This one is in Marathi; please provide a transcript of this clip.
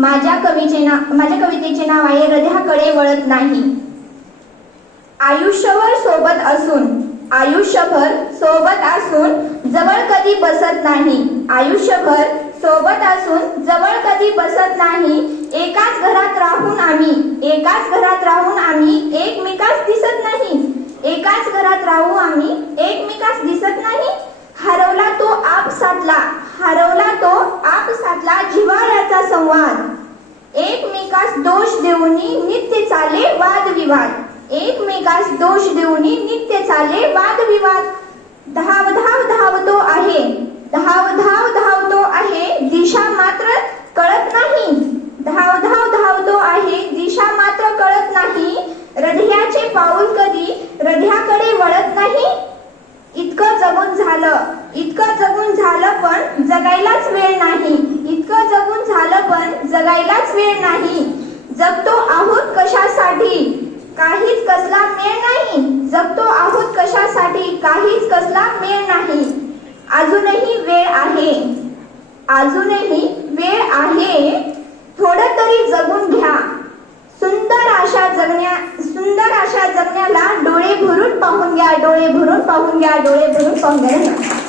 माझ्या कवीचे नाव माझ्या कवितेचे नाव आहे हृदयाकडे वळत नाही. आयुष्यभर सोबत असून आयुष्यभर सोबत असून जवळ कधी बसत नाही. आयुष्यभर सोबत असून जवळ कधी बसत नाही. एकाच घरात राहून आम्ही एकाच घरात राहून आम्ही एकमेकास दिसत नाही एकाच घरात राहू आम्ही एकमेकास दिसत नाही हरवला तो आप साधला हरवला तो आप साधला जिव्हाळ्याचा संवाद एकमेकास दोष देऊनी नित्य चाले वादविवाद. एकमेकास दोष देऊनी नित्य चाले वादविवाद. धाव धाव धावतो आहे. धाव धाव धावतो आहे. दिशा मात्र कळत नाही. धाव धाव धावतो आहे. दिशा मात्र कळत नाही. हृदयाचे पाऊल कधी हृदयाकडे वळत नाही? इतकं जगून झालं. इतकं जगून झालं पण जगायलाच वेळ नाही. इतकं जगून झालं पण जगायलाच वेळ नाही. जगतो आहोत कशासाठी? काहीच कसला मेळ नाही. जगतो आहोत कशासाठी? काहीच कसला मेळ नाही. अजूनही वेळ आहे. अजूनही वेळ आहे. थोडं तरी जगून घ्या. सुंदर अशा जगण्या सुंदर अशा जगण्याला डोळे भरून पाहून घ्या डोळे भरून पाहून घ्या डोळे भरून पाहून घ्या.